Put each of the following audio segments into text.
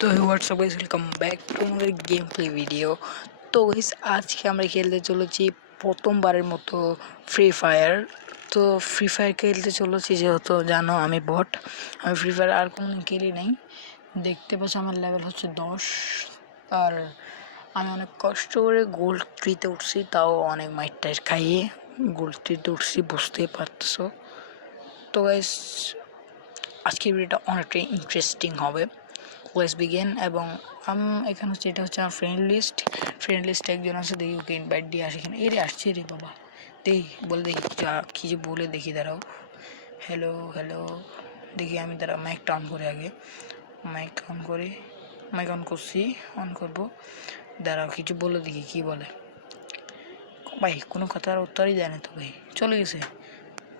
তো WhatsApp guys, welcome back to আমাদের game play video. তো গাইস, আজকে আমরা খেলতে চলেছি প্রথমবারের মতো ফ্রি ফায়ার। তো ফ্রি ফায়ার খেলতে চলেছি, যেহেতু জানো আমি বট, আমি ফ্রি ফায়ার আর কোনো খেলি নাই। দেখতে পাচ্ছ আমার লেভেল হচ্ছে 10। আর আমি অনেক কষ্ট করে গোল্ড ট্রিতে উঠছি, তাও অনেক মাইট টাইট খাইয়ে গোল্ড ট্রিতে উঠছি, বুঝতেই পারতেছো। তো গাইস, আজকের ভিডিওটা অনেকটাই ইন্টারেস্টিং হবে। Let's begin. এবং এখানে হচ্ছে, এটা হচ্ছে আমার ফ্রেন্ড লিস্টে একজন আছে, দেখি ওকে ইনভাইট দিয়ে আসি। এখানে এরে আসছে রে বাবা, দেখি বলে দেখি যা কী যে বলে দেখি। দাঁড়াও, হ্যালো হ্যালো, দেখি আমি দাঁড়া মাইকটা অন করে আগে, মাইক অন করছি, অন করবো। দাঁড়াও কিছু বলে দেখি কি বলে। ভাই কোনো কথার উত্তরই দেয় না তো ভাই, চলে গেছে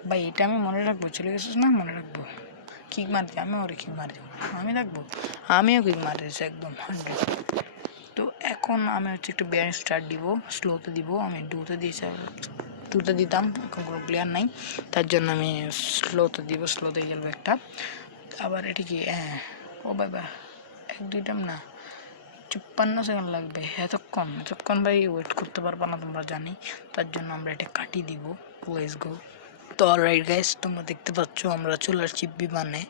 ভাই। এটা আমি মনে রাখবো, চলে গেছিস না, মনে রাখবো। কিক মারতে আমি ওরে কিক মারি, আমি রাখবো, আমিও কিক মারিয়েছি একদম 100। তো এখন আমি হচ্ছে একটু ব্যান্ড স্টার্ট দিব, স্লোতে দিব। আমি টুতে দিতাম, এখন কোনো প্লেয়ার নাই, তার জন্য আমি স্লোতে খেলবো একটা। আবার এটি কি, হ্যাঁ, ও বাবা, 1-2 না, 56 সেকেন্ড লাগবে। এতক্ষণ ভাই ওয়েট করতে পারবো না তোমরা, জানি। তার জন্য আমরা এটা কাটিয়ে দিব। Let's go. তো অলরাইট গাইস, তোমরা দেখতে পাচ্ছ আমরা চলে আসছি বিমানে,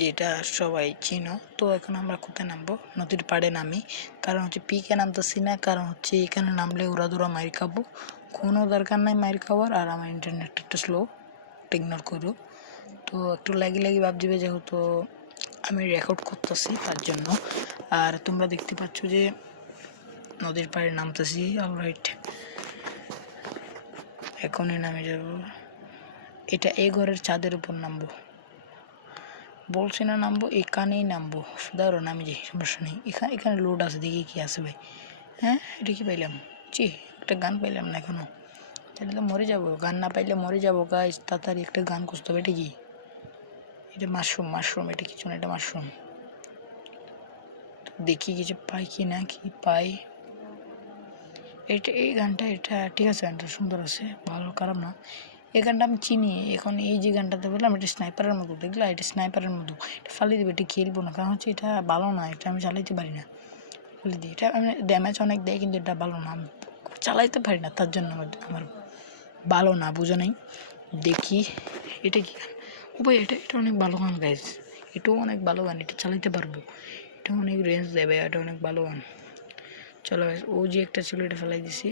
যেটা সবাই চিনো। তো এখন আমরা কোথায় নামবো? নদীর পাড়ে নামি, কারণ হচ্ছে পিকে নামতেছি না, কারণ হচ্ছে এখানে নামলে উড়াদুরা মাইর খাবো। কোনো দরকার নাই মাইর খাওয়ার, আর আমার ইন্টারনেটটা একটু স্লো, ইগনোর করো। তো একটু লাগি ভাব দিবে, যেহেতু আমি রেকর্ড করতেছি তার জন্য। আর তোমরা দেখতে পাচ্ছ যে নদীর পাড়ে নামতেছি। অলরাইট, এখনই নামে যাব। এটা এই ঘরের ছাদের উপর নামবো, বলছি না নামবো, এখানেই নামবো। ধরো নামি যাই, সমস্যা নেই। এখানে লোড আছে, দেখি কি আছে ভাই। হ্যাঁ, এটা কি পাইলাম? একটা গান পাইলাম না এখনো, তাহলে তো মরে যাবো। গান না পাইলে মরে যাবো গাইস, তাড়াতাড়ি একটা গান খুঁজতে হবে। এটা কি? এটা মাশরুম, এটা কিছু না, এটা মাশরুম। দেখি কিছু পাই কি না, কি পাই। এই গানটা, এটা ঠিক আছে, গানটা সুন্দর আছে, ভালো, খারাপ না। এই গানটা আমি চিনি। এখন এই যে গানটাতে বললাম, এটা স্নাইপারের মতো, দেখলা? এটা স্নাইপারের মতো, এটা ফালিয়ে দেবে, এটা খেলবো না, কারণ হচ্ছে এটা ভালো না, এটা আমি চালাইতে পারি না। ফালিয়ে দিই, এটা আমি ড্যামেজ অনেক দেয়, কিন্তু এটা ভালো না, আমি চালাইতে পারি না, তার জন্য আমার ভালো না, বুঝো নাই। দেখি এটা কি গান? ও ভাই, এটা অনেক ভালো গান গাইজ, এটাও অনেক ভালো গান, এটা চালাইতে পারবো, এটা অনেক রেঞ্জ দেবে, এটা অনেক ভালো গান। চলো গাইজ, ও যে একটা ছিল এটা ফেলাই দিছি।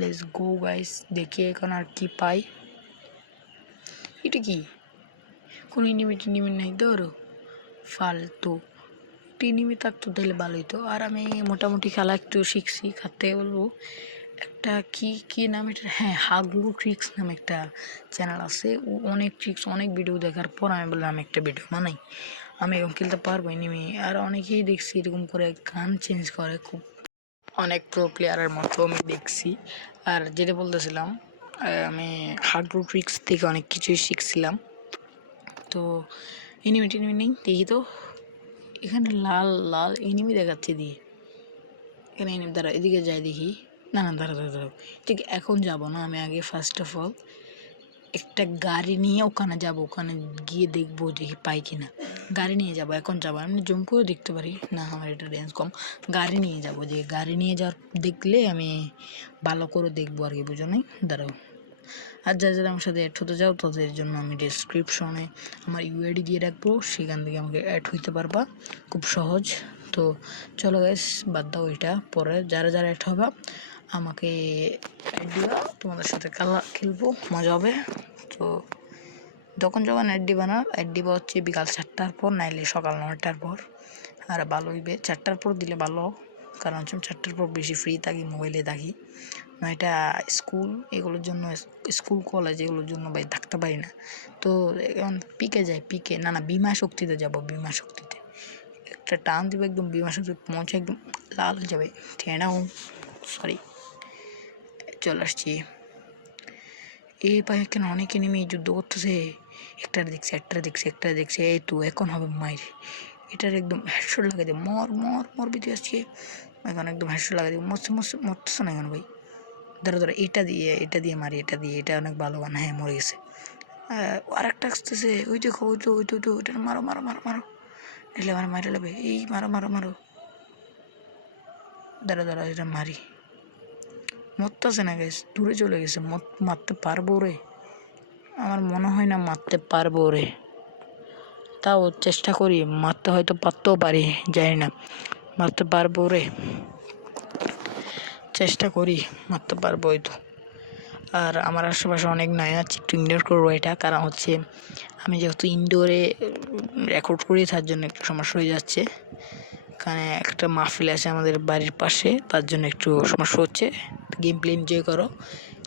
লেটস গো গাইস, দেখি এখন আর কি পাই। এটা কি? কোনো ইনিমি নাই, ধরো ফালতু। ইনিমি থাকতো তাহলে ভালো হইতো। আর আমি মোটামুটি খেলা একটু শিখছি, খাতে বলবো। একটা কি নাম এটা, হ্যাঁ, হাগলু ট্রিক্স নামে একটা চ্যানেল আছে, ও অনেক ট্রিক্স, অনেক ভিডিও দেখার পর আমি বললাম একটা ভিডিও বানাই, আমি এরকম খেলতে পারবো এনিমি। আর অনেকেই দেখছি এরকম করে গান চেঞ্জ করে, খুব অনেক প্রো প্লেয়ারের মতো আমি দেখছি। আর যেটা বলতেছিলাম, আমি হাগলু ট্রিক্স থেকে অনেক কিছুই শিখছিলাম। তো এনিমি নেই, দেখি তো। এখানে লাল লাল এনিমি দেখাচ্ছে দিয়ে, এখানে এনিমি, দাঁড়া এদিকে যাই দেখি। না, দাঁড়াও, ঠিক এখন যাব না, আমি আগে ফার্স্ট অফ অল একটা গাড়ি নিয়ে ওখানে যাব, ওখানে গিয়ে দেখবো দেখি পাই কিনা। গাড়ি নিয়ে যাব, এখন যাবো, আমি জুম করে দেখতে পারি না, আমার এটা রেঞ্জ কম। গাড়ি নিয়ে যাব, যে গাড়ি নিয়ে যাওয়ার দেখলে আমি ভালো করে দেখবো আর কি, বুঝো নাই? দাঁড়াও। আর যারা আমার সাথে অ্যাড হতে চাও, তাদের জন্য আমি ডেসক্রিপশনে আমার ইউআইডি দিয়ে রাখবো, সেখান থেকে আমাকে অ্যাড হইতে পারবা, খুব সহজ। তো চলো গাইস, বাদ দাও এটা, পরে যারা অ্যাড হবে আমাকে অ্যাড দিবা, তোমাদের সাথে খেলবো, মজা হবে। তো যখন অ্যাড দিবা না, অ্যাড দিবা হচ্ছে বিকাল 4টার পর, নাইলে সকাল 9টার পর। আর ভালো হইবে 4টার পর দিলে ভালো, কারণ হচ্ছে 4টার পর বেশি ফ্রি থাকি, মোবাইলে থাকি না। এটা স্কুল, এগুলোর জন্য, স্কুল কলেজ এগুলোর জন্য ভাই থাকতে পারি না। তো এখন পিকে না, বিমা শক্তিতে যাব, বিমা শক্তিতে একটা টান দিবে, একদম বিমা শক্তি পৌঁছে একদম লাল হয়ে যাবে। ঠেনাও, সরি, চলে আসছি। এই পায়ে কেন অনেকে নেমে যুদ্ধ করতেছে, একটা দেখছে, এই তো এখন হবে মায়ের। এটার একদম হেডশট লাগাই দিয়ে মর বিতে আসছে, এখন একদম হেডশট লাগাই দিয়ে মরতেছে না এখন ভাই। ধরো এটা দিয়ে মারি, এটা অনেক ভালো গান। হ্যাঁ, মরে গেছে। আর একটা আসতেছে, ওই দেখো, ওইটা মারো। এলে আমার মারে নেবে, এই মারো মারো মারো, দাঁড়া দাঁড়া এটা মারি, মরতেছে না গেছে, দূরে চলে গেছে, মারতে পারবো রে, আমার মনে হয় না মারতে পারবো রে, তাও চেষ্টা করি, মারতে হয়তো পারতেও পারি, জানি না মারতে পারবো রে, চেষ্টা করি মারতে পারবো হয়তো। আর আমার আশেপাশে অনেক নয় আছে, একটু ইগনোর করবো এটা, কারণ হচ্ছে আমি যেহেতু ইনডোরে রেকর্ড করি তার জন্য একটু সমস্যা হয়ে যাচ্ছে, এখানে একটা মাহফিল আছে আমাদের বাড়ির পাশে, তার জন্য একটু সমস্যা হচ্ছে, গেম প্লে এনজয় করো,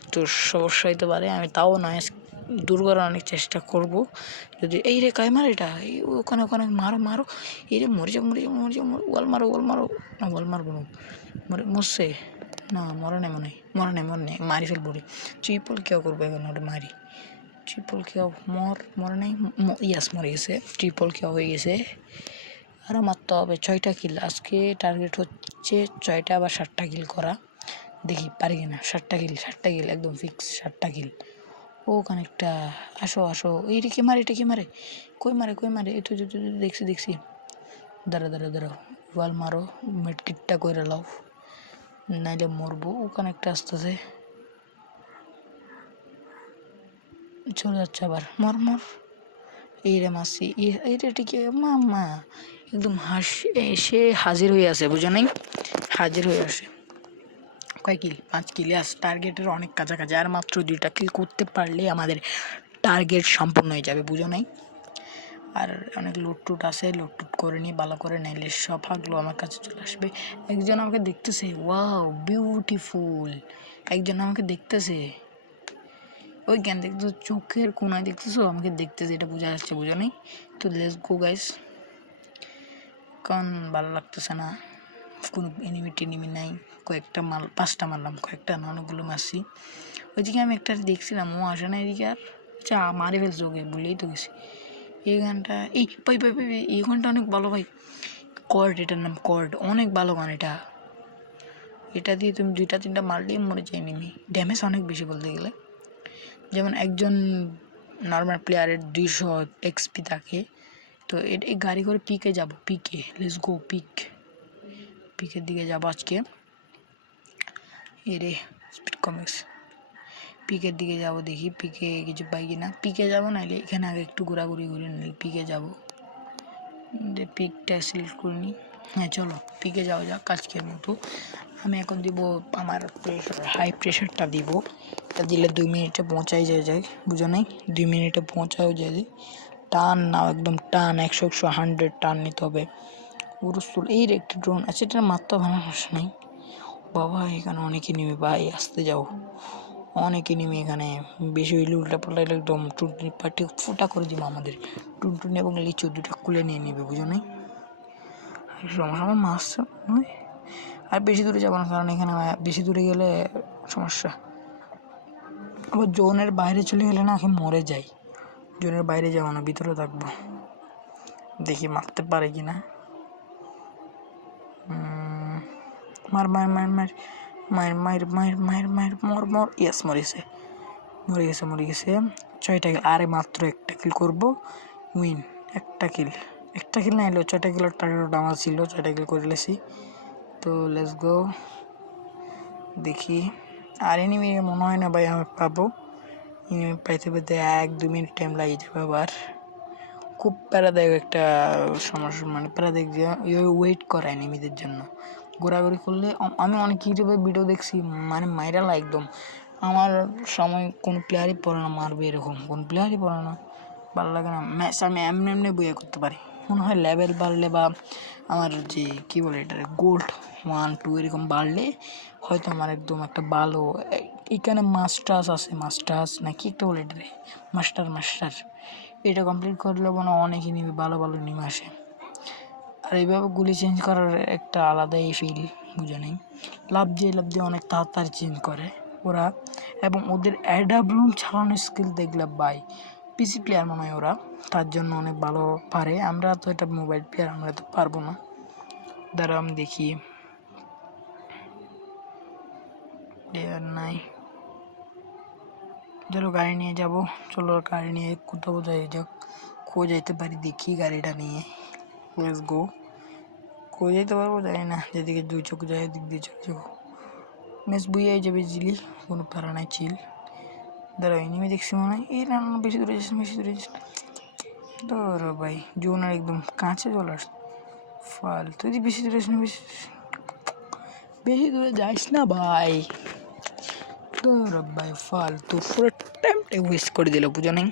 একটু সমস্যা হইতে পারে, আমি তাও নয় দূর করার অনেক চেষ্টা করব। যদি এই রে কায় মার এটা, এই ওখানে ওখানে মারো মারো, এই রে মরে যাও মরে যাও মরে যাও, ওয়াল মারো ওয়াল মারো, না ওয়াল মারবো না, মরছে না, মরে নেই মনে হয়, মরে নেই মারি ফেলবো রে, ট্রিপল কেউ করবো এখন ওটা মারি, ট্রিপল কেউ মরে নেই, ইয়াস মরে গেছে, ট্রিপল কেউ হয়ে গেছে, আরও মারতে হবে 6টা কিল, আজকে টার্গেট হচ্ছে 6টা বা 7টা কিল করা, দেখি পারি কিনা, 7টা কিল একদম ফিক্স, 7টা কিল। ও কানেকটা, আসো আসো, এই রে কে মারে, এটা কে মারে, কই মারে, এই তো দেখছি, দাঁড়া দাঁড়া দাঁড়াও, ওয়াল মারো, মেড কিটটা করে লাও, নাইলে মরবো, ওখানে একটা আসতেছে, চলে যাচ্ছে আবার, মর, এই রে মাসি, এই রে টিকে মামা, একদম এসে হাজির হয়ে আসে, বুঝো নাই, হাজির হয়ে আসে, কয় কিল, 5 কিল, আস টার্গেটের অনেক কাছাকাছি, আর মাত্র 2টা কিল করতে পারলে আমাদের টার্গেট সম্পূর্ণ হয়ে যাবে, বুঝো নাই। আর অনেক লুটটুট আছে, লুটটুট করে নিয়ে ভালো করে নাইলে সব হাগলো আমার কাছে চলে আসবে। একজন আমাকে দেখতেছে, ওয়াও বিউটিফুল, একজন আমাকে দেখতেছে, ওই জ্ঞান দেখতেছো, চোখের কোনায় দেখতেছো আমাকে দেখতেছে, এটা বোঝা যাচ্ছে, বুঝো নেই। তো লেটস গো গাইস, কারণ ভালো লাগতেছে না, কোনো এনিমি টেনিমি নাই, কয়েকটা 5টা মারলাম, কয়েকটা না অনেকগুলো মারছি, ওইদিকে আমি একটা দেখছিলাম, ও আসে না এদিকে, আর আচ্ছা মারে ফেলছে ওকে, বলেই তো গেছি। এই গানটা, এই পাই পাই পাই, এই গানটা অনেক ভালো ভাই, কর্ড, এটার নাম কর্ড, অনেক ভালো গান এটা, এটা দিয়ে তুমি 2টা 3টা মারলেই মরে যায় এনিমি, ড্যামেজ অনেক বেশি বলতে গেলে, যেমন একজন নর্মাল প্লেয়ারের 200 এক্সপি থাকে, তো এই গাড়ি করে পিকে যাব, পিকে লেটস গো, পিকের দিকে যাব আজকে, এরে স্পিড কমিক্স, পিকের দিকে যাব, দেখি পিকে কিছু পাই কিনা, পিকে যাব, নাইলে এখানে আগে একটু ঘোরাঘুরি করে নিই, পিকে যাব, পিকটা সিলেক্ট করে নিই, হ্যাঁ চলো পিকে যাওয়া যাক আজকের মতো। আমি এখন দিব আমার প্রেশার, হাই প্রেশারটা দিব, এটা দিলে 2 মিনিটে পৌঁছাই যায়, বুঝো নাই, 2 মিনিটে পৌঁছাও যায়, টান নাও একদম টান, 100 টান নিতে হবে, উরুস্তুল, এই একটি ড্রোন আছে, এটা মারতে ভালো সমস্যা নেই, বাবা এখানে অনেকে নেমে, ভাই আসতে যাও, অনেকে নেমে এখানে, বেশি হইলে উল্টা পাল্টাইলে একদম টুনটুনি পাটি ফুটা করে দিব, আমাদের টুনটুনি এবং লিচু 2টা কুলে নিয়ে নেবে, বুঝো নাই, সমস্যা মাছ নয়, আর বেশি দূরে যাবো না, কারণ এখানে বেশি দূরে গেলে সমস্যা, আবার জোনের বাইরে চলে গেলে না আমি মরে যাই, জোনের বাইরে যাবো না, ভিতরে থাকবো, দেখি মারতে পারে কিনা, মার মার মার মার মার মার মার মার মার মর, ইয়েস মরে গেছে, 6টা কিল, আরে মাত্র একটা কিল করবো, উইন, একটা কিল না এলো, 6টা কিলের টার্গেট আমার ছিল, 6টা কিল করে লেছি, তো লেটস গো, দেখি, আর এনিমি মনে হয় না ভাই আমি পাবো, এনিমি পাইতে 1-2 মিনিট টাইম লাগিয়ে যাবে, আবার খুব প্যারাদায়ক একটা সমস্যা, মানে প্যারাদায়ক যে ওয়েট করা এনিমিদের জন্য, ঘোরাঘুরি করলে, আমি অনেক ইউটিউবে ভিডিও দেখছি, মানে মাইরালা একদম, আমার সময় কোনো প্লেয়ারই পড়ে না মারবে, এরকম কোনো প্লেয়ারই পড়ে না, ভালো লাগে না, ম্যাচ আমি এমনি বইয়া করতে পারি, মনে হয় লেভেল বাড়লে বা আমার যে কী বলে এটা গোল্ড 1-2 এরকম বাড়লে হয়তো আমার একদম একটা ভালো, এখানে মাস্টার্স আছে, মাস্টার্স না কি একটা বলে এটা, মাস্টার, এটা কমপ্লিট করলে মনে অনেকই নিবে, ভালো নিমে আসে, আর এইভাবে গুলি চেঞ্জ করার একটা আলাদাই ফিল, বুঝে নেই, লাভ দিয়ে অনেক তাড়াতাড়ি চেঞ্জ করে ওরা, এবং ওদের অ্যাডাব্লুম চালানোর স্কিল দেখলে বাই, পিসি প্লেয়ার মনে হয় ওরা, তার জন্য অনেক ভালো পারে, আমরা তো এটা মোবাইল প্লেয়ার, আমরা তো পারবো না, দ্বারা আমি দেখি প্লেয়ার নাই, চলো গাড়ি নিয়ে যাব, চলো গাড়ি নিয়ে কোথাও যাই যাক, যাইতে পারি, দেখি গাড়িটা নিয়ে, লেটস গো। কই যেতে পারবো জানি না, যেদিকে দুই চোখ যায় এদিক দিয়ে চলে যাবো। ম্যাচ বুইয়াই যাবে জিলি, কোনো প্যারা নাই, চিল। দাঁড়াও এনিমি দেখছি মনে হয়, এই না না বেশি দূরে যাচ্ছে, বেশি দূরে যাচ্ছে। ধরো ভাই জোনার একদম কাছে চলে আসছে, ফালতু তুই বেশি দূরে যাস না, বেশি দূরে যাইস না ভাই। ধরো ভাই ফালতু পুরো টাইমটা ওয়েস্ট করে দিল, বুঝো নেই।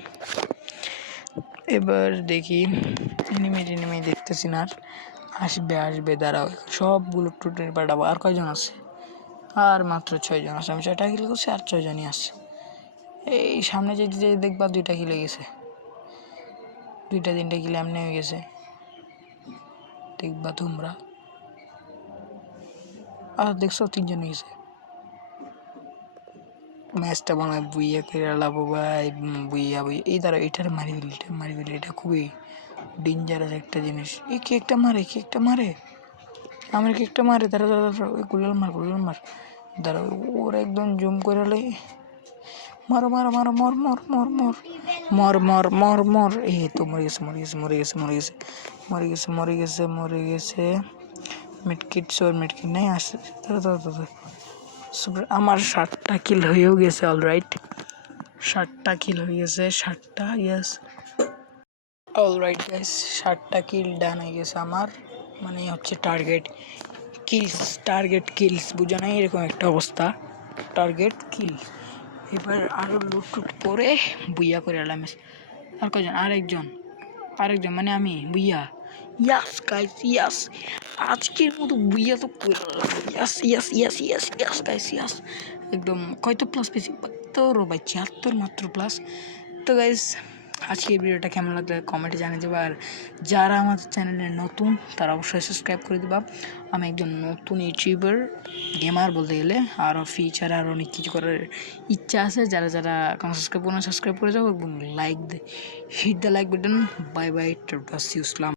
এবার দেখি এনিমি দেখতেছি না, আসবে আসবে, দাঁড়াও সবগুলো টুটের পাঠাবো। আর কয়জন আছে? আর মাত্র 6 জন আছে। আমি 6টা কিল করছি, আর 6 জনই আছে। এই সামনে যেতে যেতে দেখবা 2টা কিল হয়ে গেছে, 2টা 3টা কিল এমনি হয়ে গেছে, দেখবা তোমরা। আর দেখছো 3 জন হয়ে গেছে। ম্যাচটা মনে হয় বুইয়া করে লাভ ভাই, বুইয়া বুইয়া। এই দ্বারা এটার মারি ফেলি, এটা খুবই ডেঞ্জারাস একটা জিনিস। এই কেকটা মারে, আমার কেকটা মারে, দাঁড়া দাঁড়া দাঁড়া, ওই গুলাল মার দাঁড়া, ওর একদম জুম করে মারো মারো মারো, মর মর মর মর মর মর মর মর। এই তো মরে গেছে। মিডকিট নেই আসছে, দাঁড়া। আমার 7টা কিল হয়েও গেছে, অলরাইট 7টা কিল হয়ে গেছে, 7টা, ইয়েস অলরাইট গাইস, 7টা কিল ডান হয়ে গেছে আমার। মানে হচ্ছে টার্গেট কিলস, বুঝো না, এরকম একটা অবস্থা, টার্গেট কিল। এবার আরও লুট করে বুইয়া করে এলাম। আর কজন? আরেকজন মানে আমি বুইয়া। ইয়াস গাইস, ইয়াস, আজকের মতো বুইয়া তো করে এলাম। ইয়াস গাইস, ইয়াস। একদম কত প্লাস পেয়েছি? 72 ভাই, 76 মাত্র প্লাস। তো গাইস আজকের ভিডিওটা কেমন লাগলো কমেন্টে জানিয়ে দেবো। আর যারা আমাদের চ্যানেলে নতুন তারা অবশ্যই সাবস্ক্রাইব করে দেবা। আমি একজন নতুন ইউটিউবার, গেমার বলতে গেলে। আরও ফিচার আর অনেক কিছু করার ইচ্ছা আছে। যারা সাবস্ক্রাইব করে যাও এবং like hit the like button. Bye bye, tata, see you, সালাম।